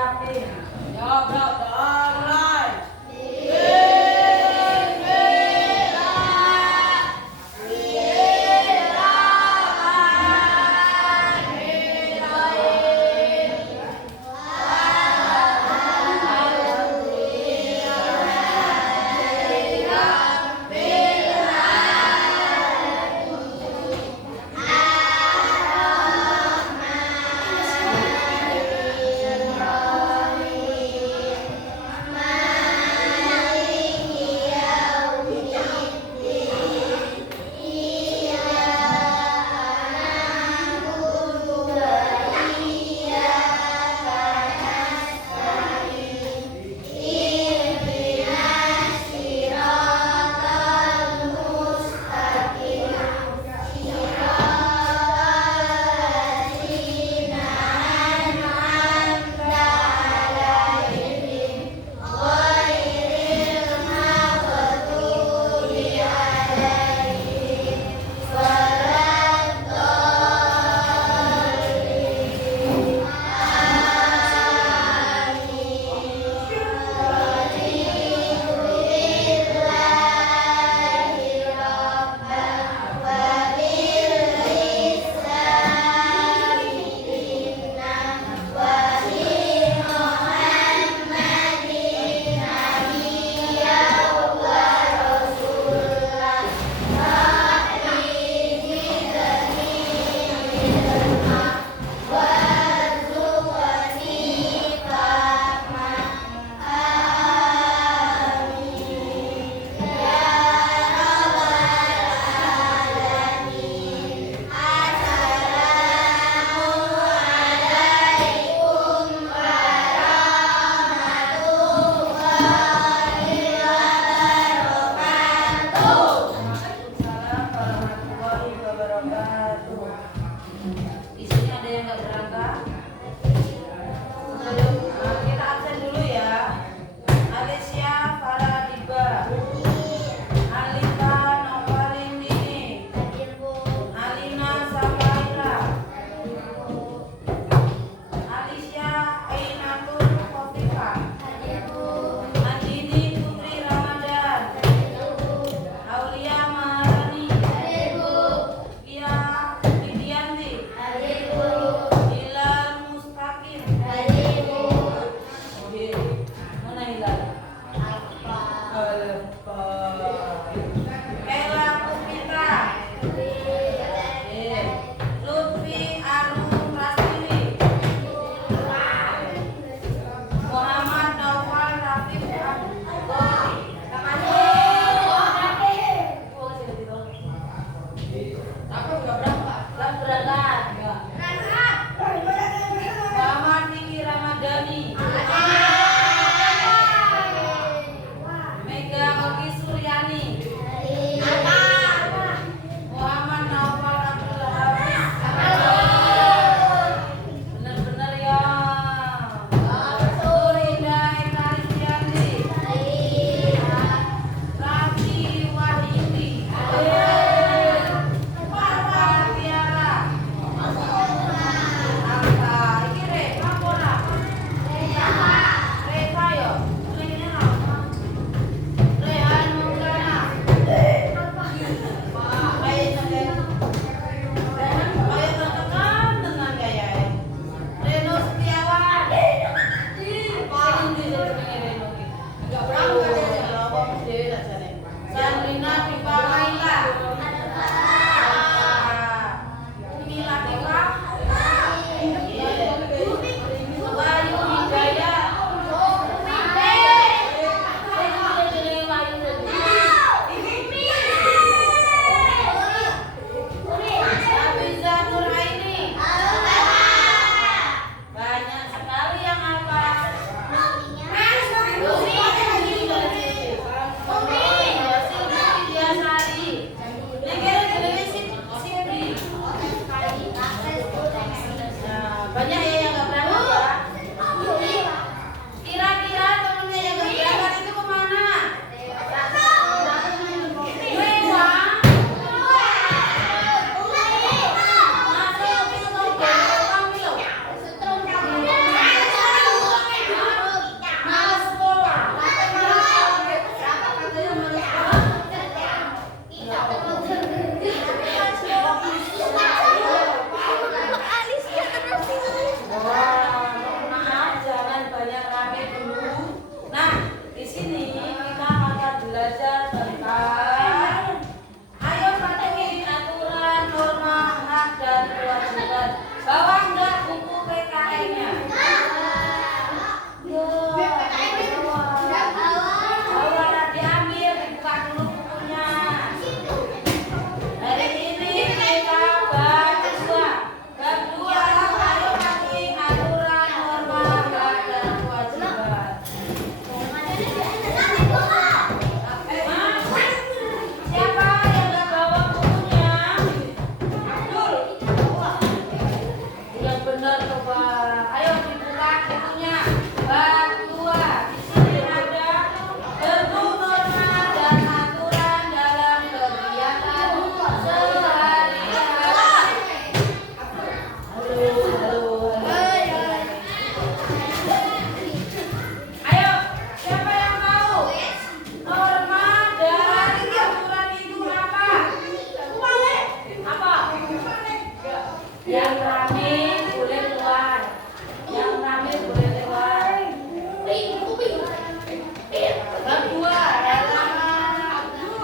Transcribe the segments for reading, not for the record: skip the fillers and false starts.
siapin. Jawab, jawab, doa mulai. ini boleh keluar. Yang rame boleh lewat. Kedua, halaman 49.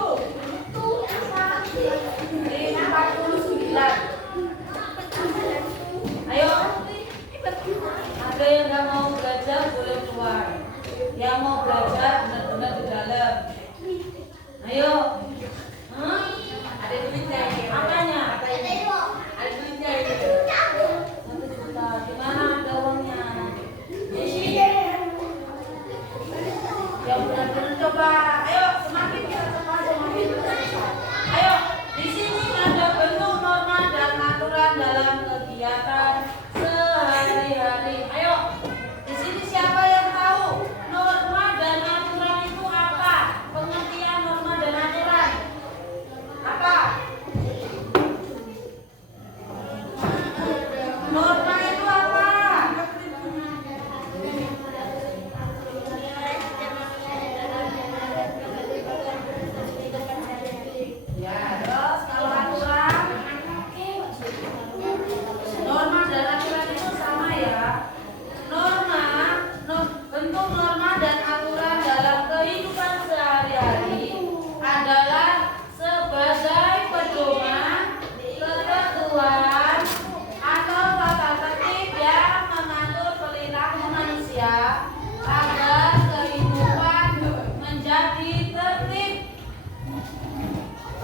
Ayo. Ada yang nggak mau belajar boleh keluar. Yang mau belajar benar-benar di dalam. Ayo. Ada duitnya ini. Apanya? Ada duitnya ini. 1 juta. Di mana ada uangnya? Yang benar-benar coba. Ayo, semakin kita cepat, semakin kita cepat. Ayo, di sini ada bentuk norma dan aturan dalam kegiatan sehari-hari. Ayo, di sini siapa yang tahu norma dan aturan itu apa? Pengertian norma dan aturan apa? Norma itu apa? Ya, terus kalau aturan, norma dan aturan itu sama ya. Bentuk norma dan aturan dalam kehidupan sehari-hari adalah sebagai pedoman, ketentuan, atau tata tertib yang mengatur perilaku manusia agar kehidupan menjadi tertib,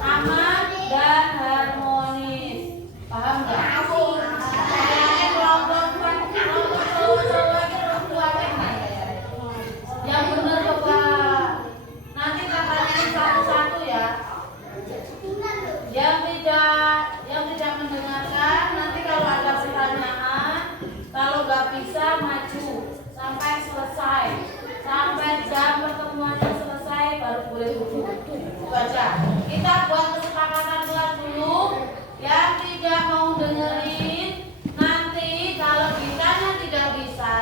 aman, dan harmonis. Paham nggak? Kayaknya kelompok cowok-cowok lagi perempuan yang benar coba. Nanti katanya satu-satu ya. Yang tidak mendengarkan, nanti kalau ada pertanyaan, kalau nggak bisa maju sampai selesai, sampai jam pertemuannya selesai baru boleh duduk. Baca. Kita buat kesepakatan kelas dulu. Yang tidak mau dengerin, nanti kalau ditanya tidak bisa,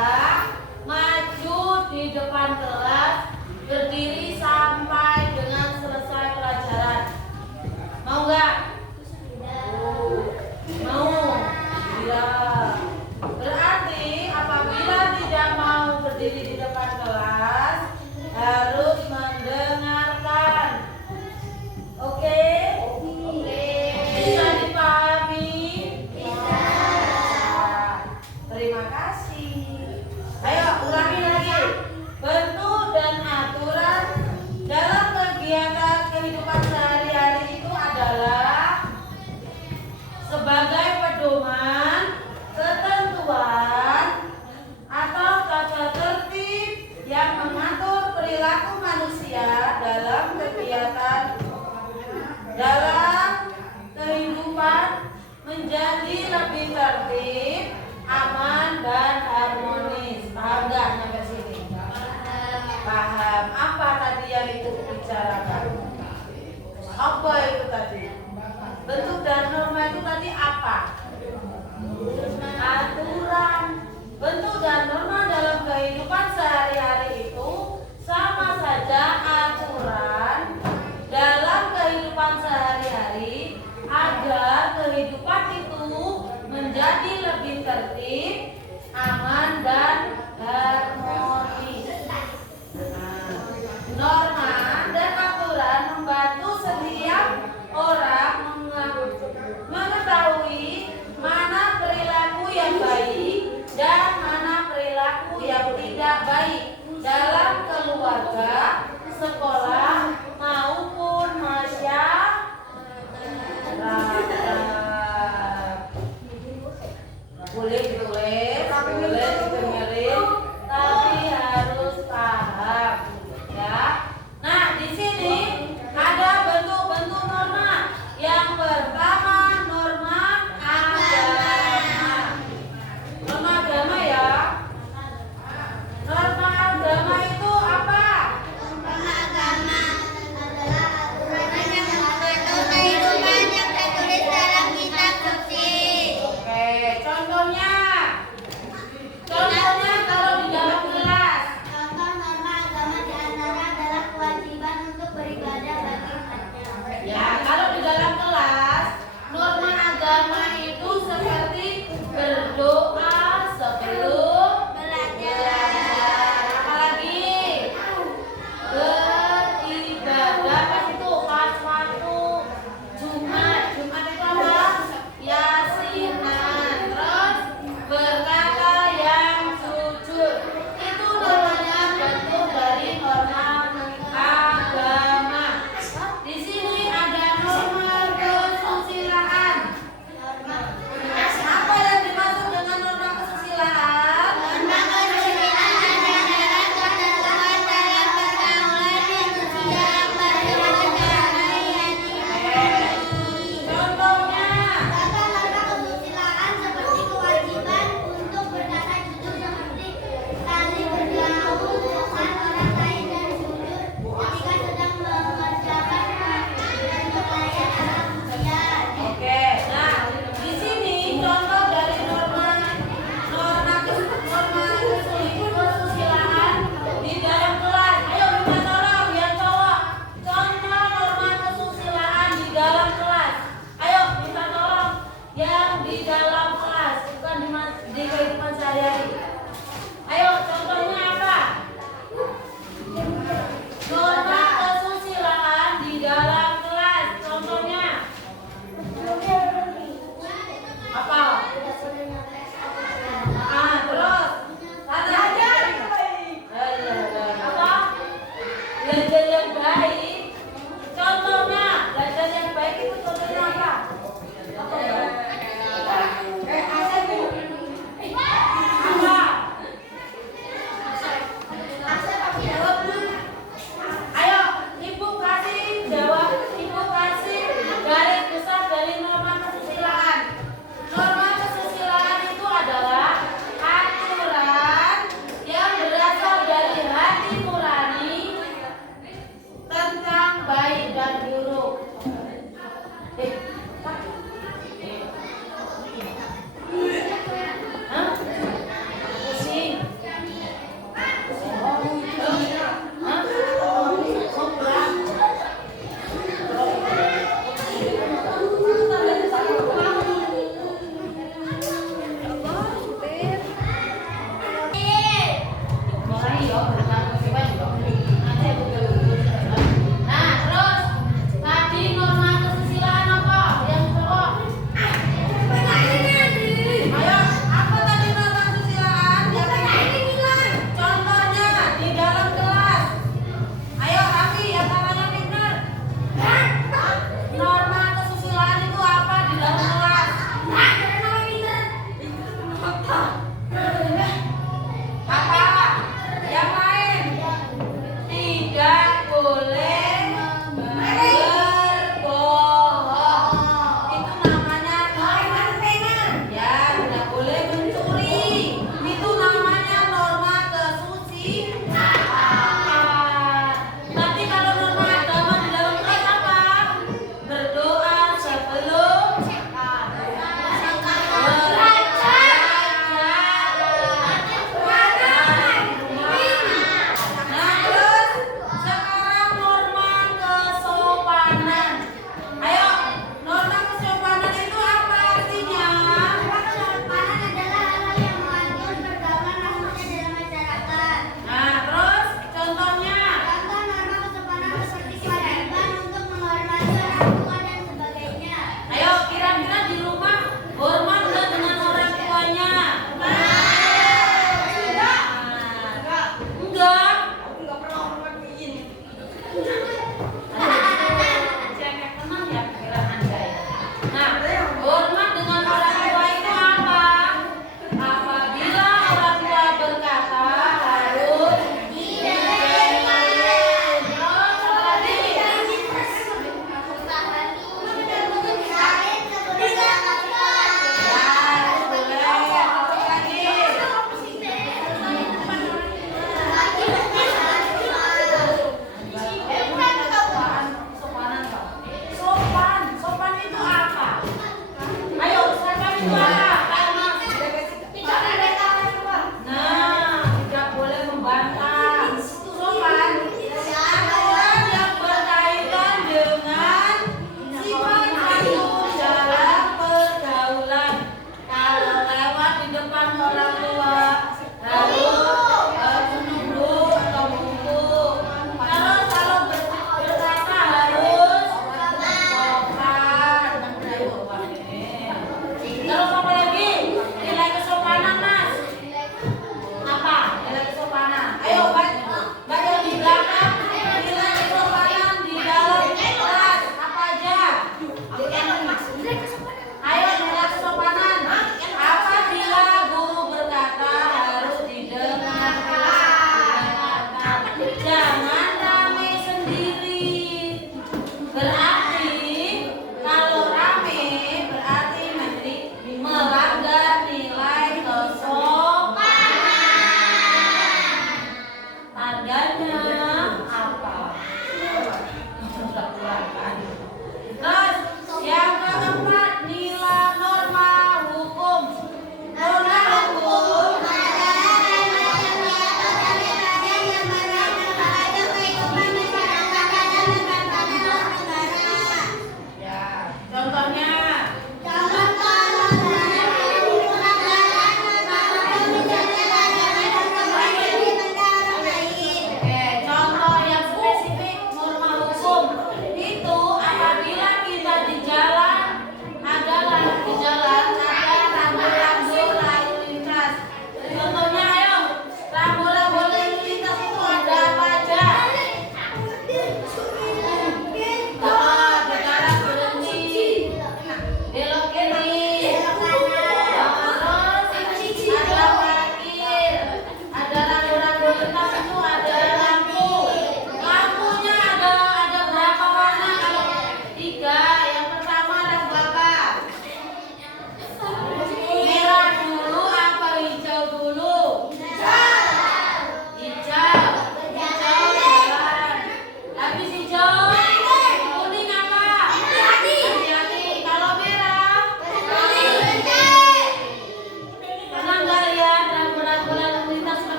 maju di depan kelas, berdiri sampai dengan selesai pelajaran. Mau nggak? Mau? Iya. Berarti apabila tidak mau berdiri di depan kelas, harus mendengarkan. Oke? Bisa dipahami? Bisa. Terima kasih. Ayo ulangi lagi. Bentuk dan aturan dalam kegiatan kehidupan sehari-hari itu adalah sebagai pedoman, ketentuan, atau tata tertib yang mengatur perilaku manusia dalam kegiatan dalam kehidupan menjadi lebih tertib, aman, dan harmonis. Paham nggak sampai sini? Paham. Apa tadi yang itu dibicarakan? Apa itu tadi? Bentuk dan norma itu tadi apa? Aturan. Bentuk dan norma dalam kehidupan sehari-hari itu sama saja aturan dalam kehidupan sehari-hari agar kehidupan itu menjadi lebih tertib, aman, dan harmonis. Norma dan aturan membantu setiap orang mengetahui mana perilaku yang baik dan mana perilaku yang tidak baik dalam keluarga, sekolah, maupun masyarakat. Boleh ditulis, boleh didengerin, tapi harus paham, ya. Nah, di sini ada bentuk-bentuk norma. Yang pertama, norma agama. Norma agama ya. Norma agama itu apa? Norma agama adalah aturan yang mengatur kehidupan yang tertulis dalam kitab suci. Oke, contohnya kalau di dalam kelas. Contoh norma agama diantara adalah kewajiban untuk beribadah bagi umatnya. Ya, kalau di dalam kelas norma agama itu seperti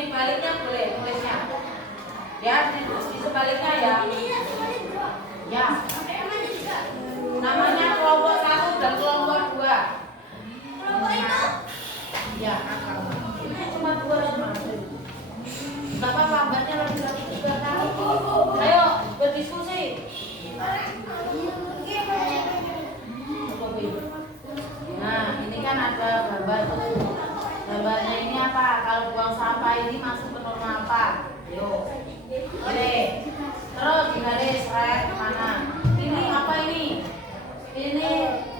dibaliknya boleh tulisnya. Ya, di sebaliknya ya. Ya. Namanya kelompok 1 dan kelompok 2. Kelompok itu Ya, ini cuma 2 cuma. Enggak apa-apa, mbaknya lagi-lagi juga tahu. Ayo, berdiskusi. Nah, ini kan ada gambar tuh. Gambarnya ini apa? Kalau buang sampah ini masuk ke norma apa? Ayo. Oke. Terus di garis red mana? Ini apa ini? Ini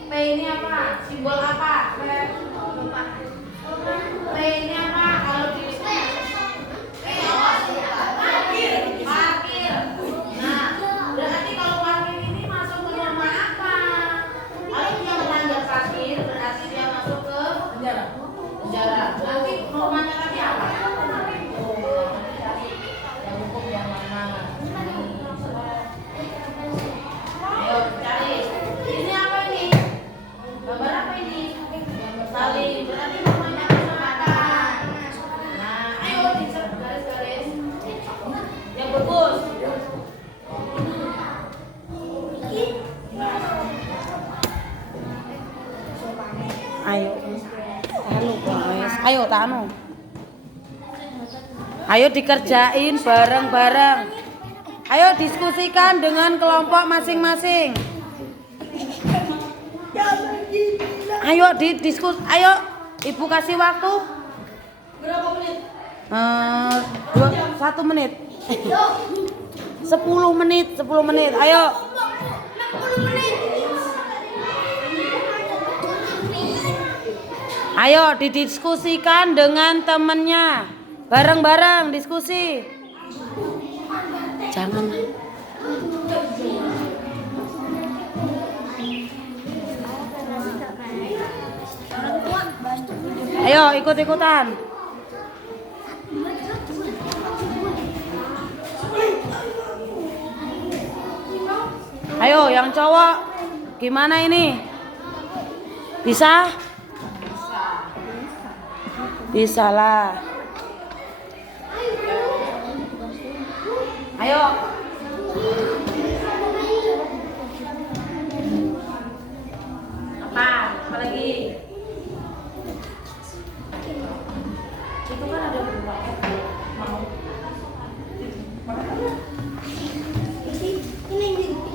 P ini apa? Simbol apa? P ini apa? Kalau di parkir. Nah, berarti kalau parkir ini masuk ke norma apa? Kalau dia melanggar parkir, berarti dia masuk ke penjara. Nanti normanya tadi apa? Oh, nanti cari yang hukum yang mana? Ayo cari. Ini apa ini? Gambar apa ini? Saling. Berarti normanya kesempatan. Nah, ayo dicat garis-garis yang bagus. Ayo. Anu guys, ayo tanu. Ayo dikerjain bareng-bareng. Ayo diskusikan dengan kelompok masing-masing. Ayo ayo ibu kasih waktu. Berapa menit? 1 menit. 10 menit, 10 menit. Ayo. 60 menit. Ayo didiskusikan dengan temennya. Bareng-bareng diskusi. Jangan. Ayo ikut-ikutan. Ayo yang cowok gimana ini? Bisa? Bisa lah. Ayo. Apa lagi? Itu kan ada beberapa mau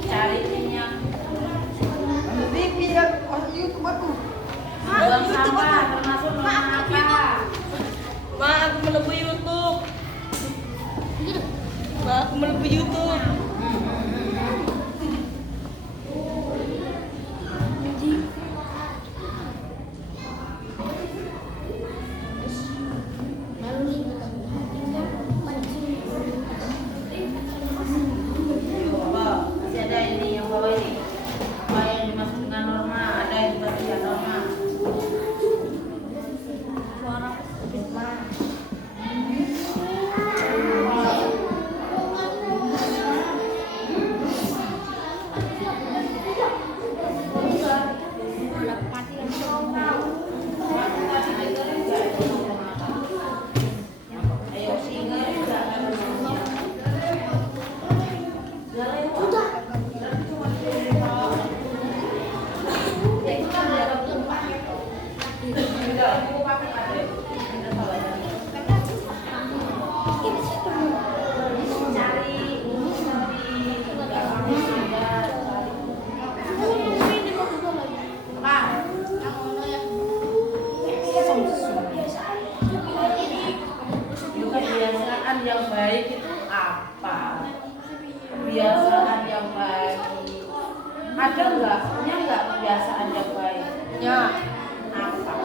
cari minyak. Buang sampah termasuk norma apa? Ma, aku melebu YouTube. Ma, aku melebu YouTube. Masih ada ini yang bawah ini. Apa yang dimaksud dengan norma? Ada yang dimaksud dengan norma. Kebiasaan yang baik itu apa? Kebiasaan yang baik. Ada nggak? Punya nggak kebiasaan yang baik? Ya, Apa?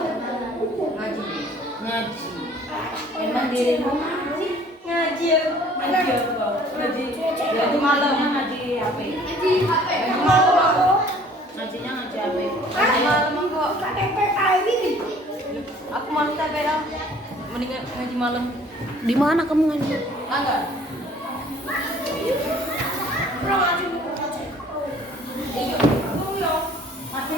ngaji. Ngaji. Emang dirimu ngaji? Ngaji apa? Ngaji. Ngaji malam. Ngaji HP. Ngaji HP. Ngaji malam aku. Ngajinya ngaji HP. Ngaji malam aku. KTPA ini. Aku malam TPA. Mendingan ngaji malam. Di mana kamu ngaji? Enggak. Mati.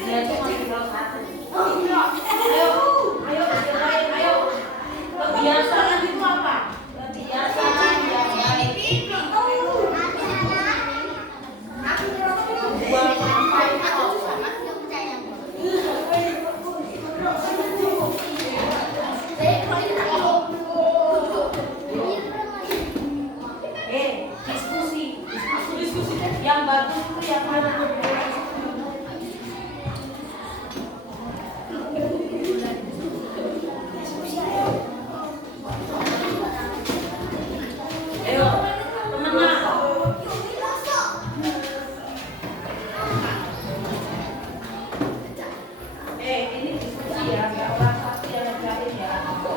Dia itu masih kelas 1. Ayo. ya, nggak orang satu yang ngerjain ya. Ibu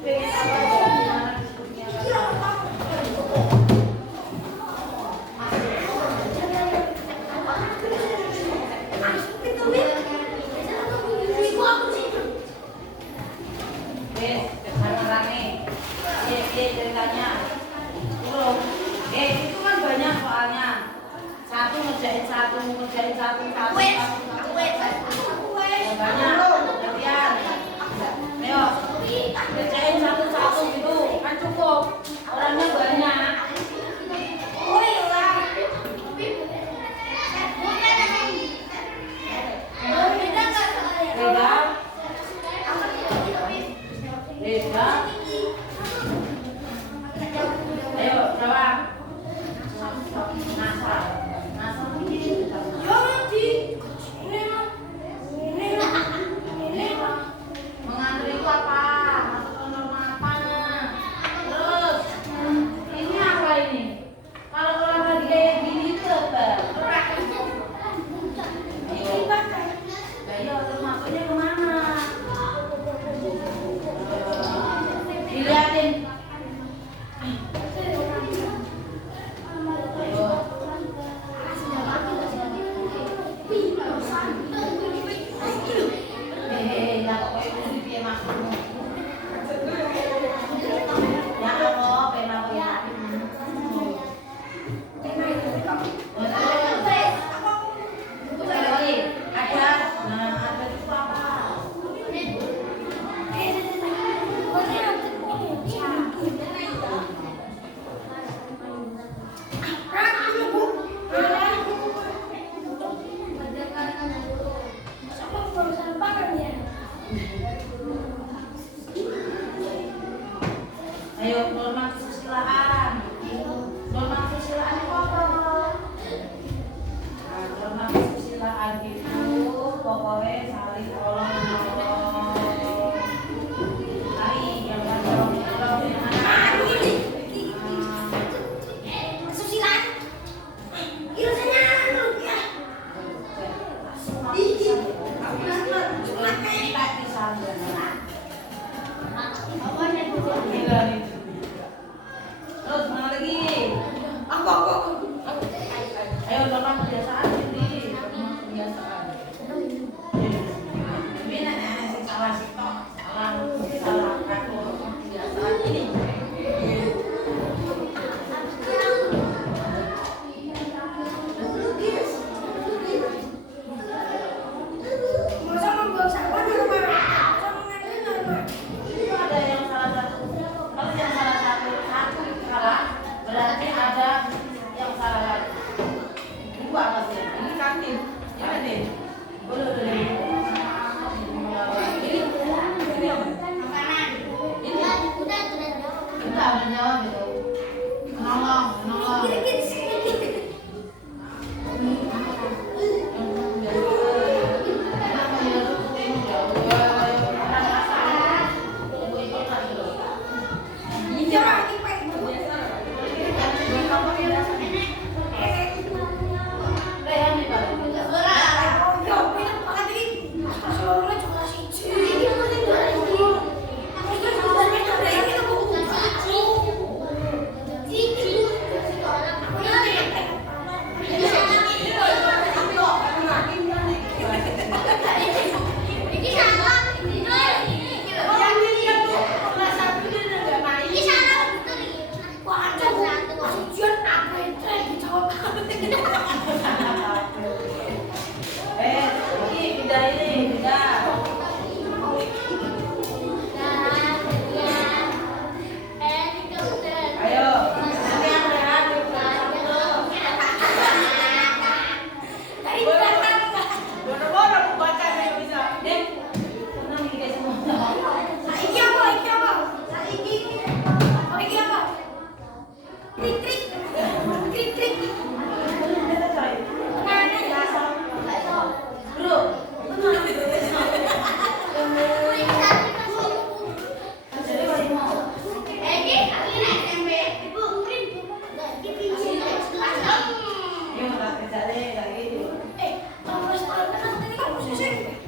pengen apa ya? Gimana diskusinya kakak? Ceritanya belum itu kan banyak soalnya satu ngerjain satu ya banyak latihan ayo ngerjain satu gitu kan cukup orangnya banyak beda ayo jawab nasa mengantri itu apa masuk ke norma apa terus ini apa ini kalau olahraga kayak gini itu apa ayo terus masuknya kemana dilihatin ayo norma kesusilaan. Norma kesusilaan itu apa? Nah, norma kesusilaan itu pokoknya saling tolong menolong. Saling yang kan tolong menolong yang mana? Kesusilaan. Irusnya ya. Terus mana lagi? Ayo norma kebiasaan sendiri. Norma kebiasaan. Ini nanya salah sih toh. Salah kan norma kebiasaan ini. Itu ada yang salah satu. Kalau yang salah satu salah, berarti ada yang salah lagi. Dua pasti. Ini kantin. Ya kantin. Boleh. Ini apa? Ini. Kita ada jawab itu. Menolong. Kalau sekolah kan tadi kamu susah.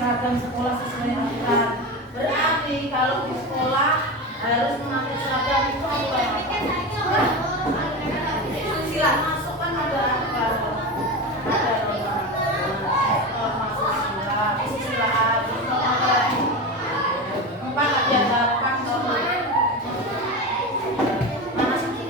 Seragam sekolah sesuai aturan. Berarti kalau di sekolah harus memakai seragam itu apa? Sila masuk kan ada apa? Ada masuk sila, silaan, empat aja delapan mana sih?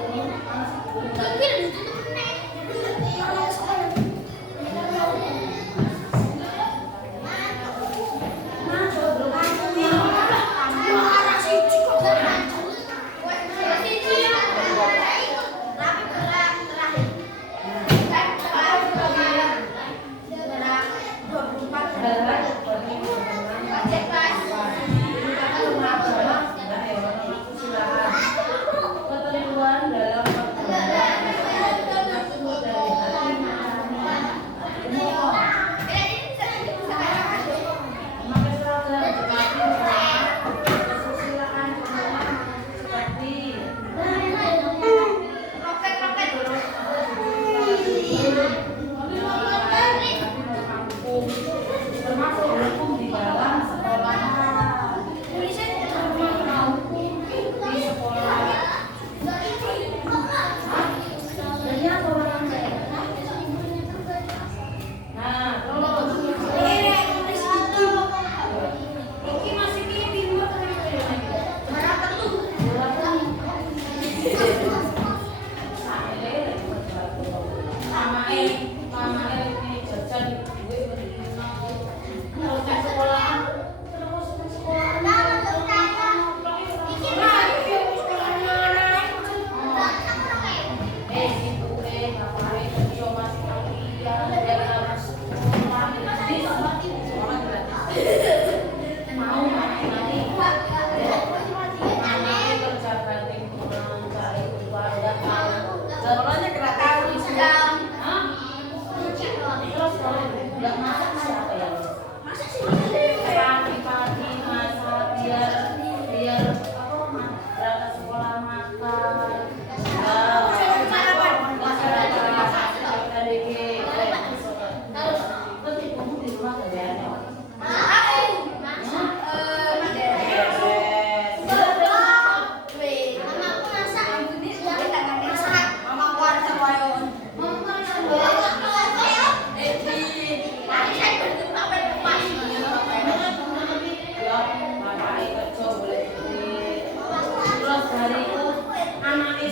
Anak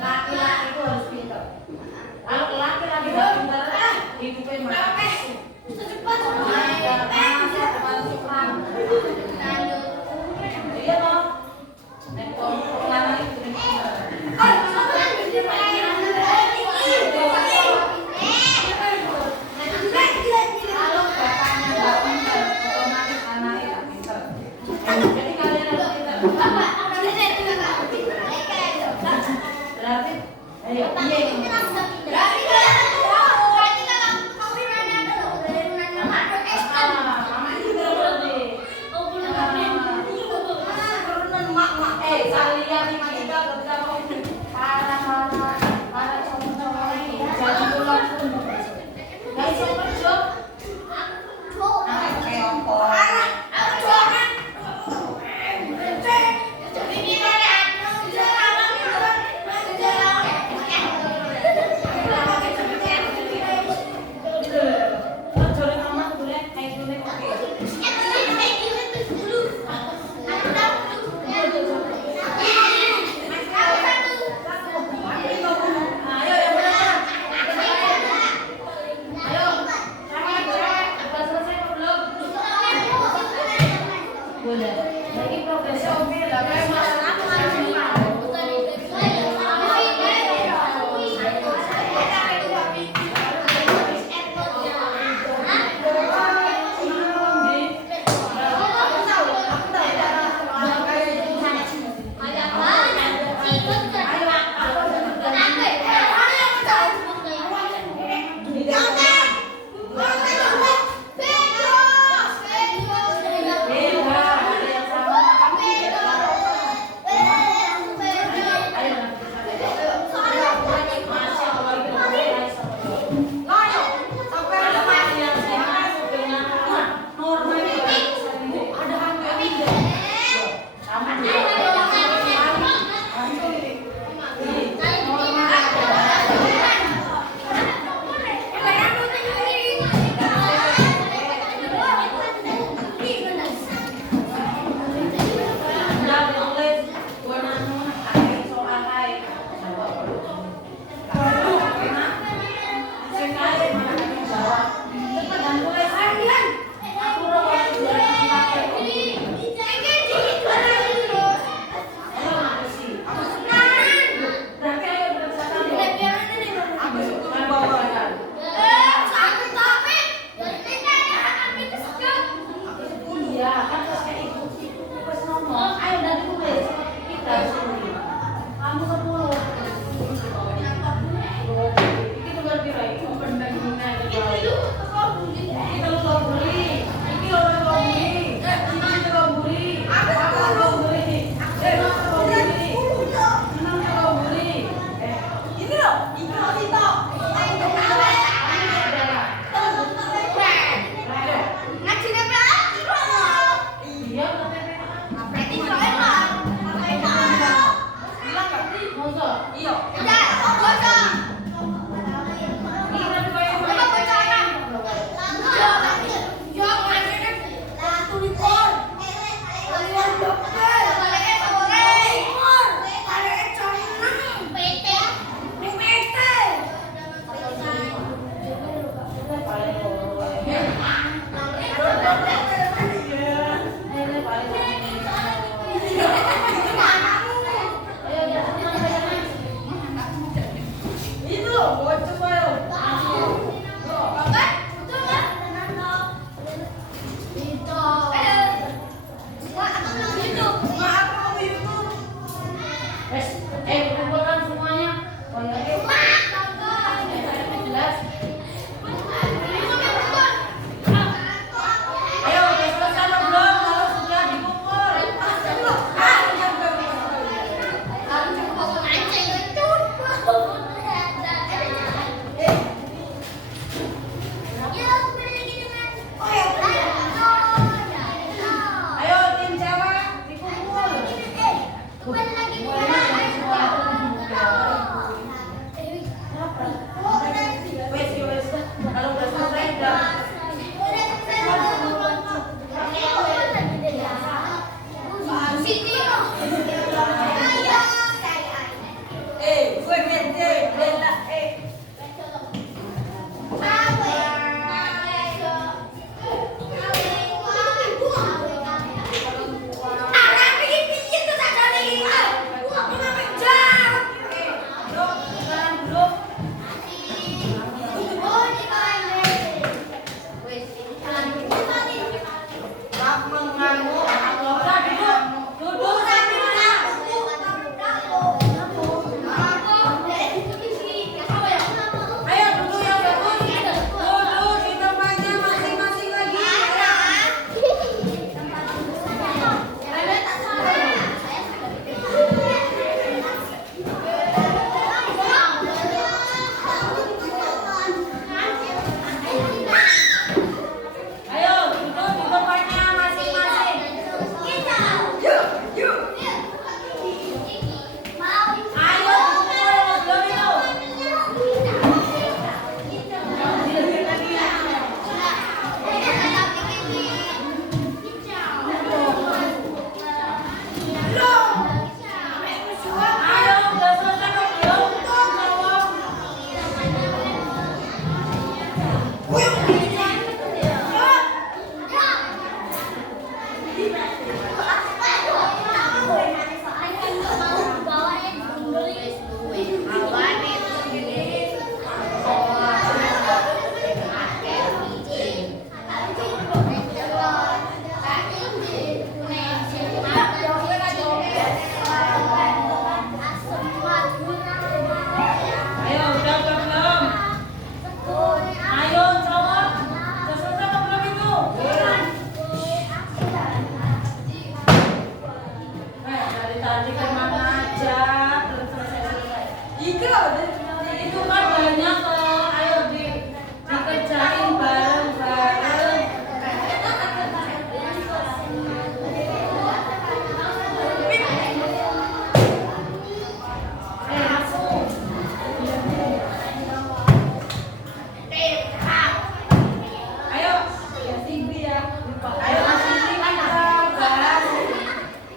Laki-laki itu harus pintar. Kalau laki-laki nggak pintar, hidupnya mati. Iya toh. Kalau bapaknya nggak pintar, otomatis anaknya nggak pintar. Jadi kalian harus pintar. Berarti, ayo, iya. Kalian ini kita ketika mau para cowok-cowok ini jadi tulang punggung. Guys, yang kerja, kayak apa? Ayo, udah belum? Ayo, jawab. Sudah selesai apa belum itu? Dari tadi kemana aja? Belum selesai. Itu kan banyak loh. Ayo dikerjain bareng-bareng. Masuk. Ayo, ya Singgi ya. Ayo Mas Singgi kita bahas.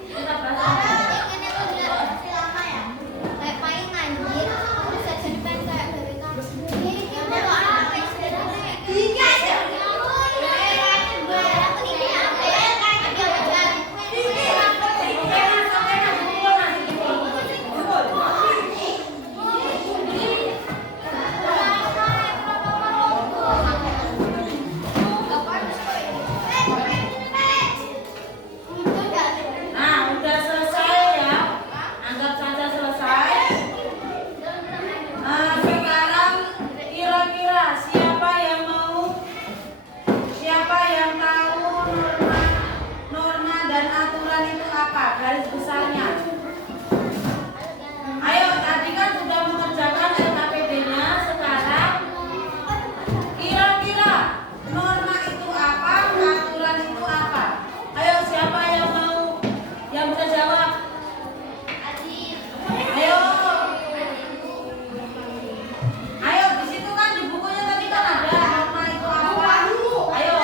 Kita bahas. Nah, udah selesai ya. Anggap saja selesai. Nah, sekarang kira-kira siapa yang tahu norma dan aturan itu apa? Garis besarnya. Ayo, tadi kan sudah mengerjakan LKPD-nya. Sekarang kira-kira norma itu apa? Aturan itu apa? Ayo, siapa yang bisa jawab? Ayo. Ayo, di situ kan di bukunya tadi kan ada norma itu apa? Ayo.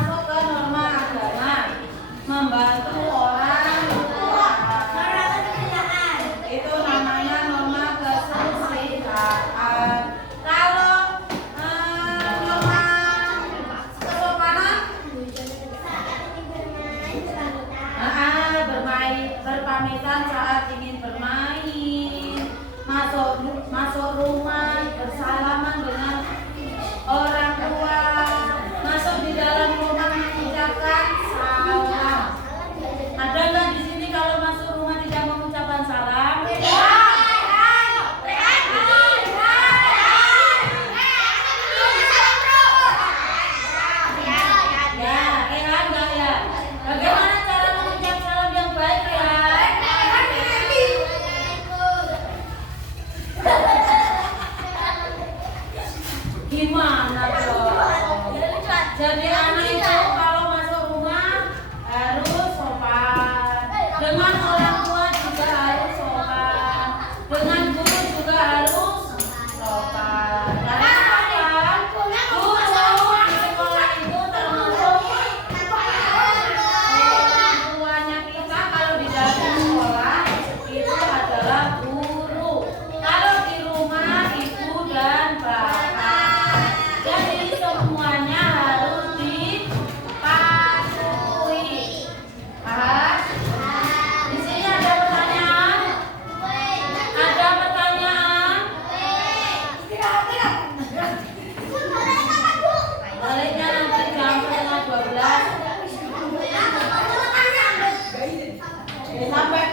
masuk ke norma agama, membantu orang tua. Itu namanya norma kesusilaan. Kalau norma kesopanan, berpamitan saat ingin bermain, masuk rumah, bersalaman dengan orang tua, masuk di dalam rumah mengucapkan salam. Ada nggak di sini kalau masuk rumah tidak mengucapkan salam? Ya, Rehan nggak ya? Bagaimana cara mengucap salam yang baik, Rehan? Gimana dong? Jadi anak itu kalau masuk rumah harus sopan. Dengan orang tua juga harus sopan. Dengan guru juga harus sopan. Karena apa? Guru di sekolah itu termasuk orang tuanya kita. Kalau di dalam sekolah itu adalah guru. Kalau di rumah ibu dan bapak. Jadi semuanya harus dipatuhi. Paham? Di sini ada pertanyaan? Ada pertanyaan? Baliknya nanti jam setengah 12. Sampai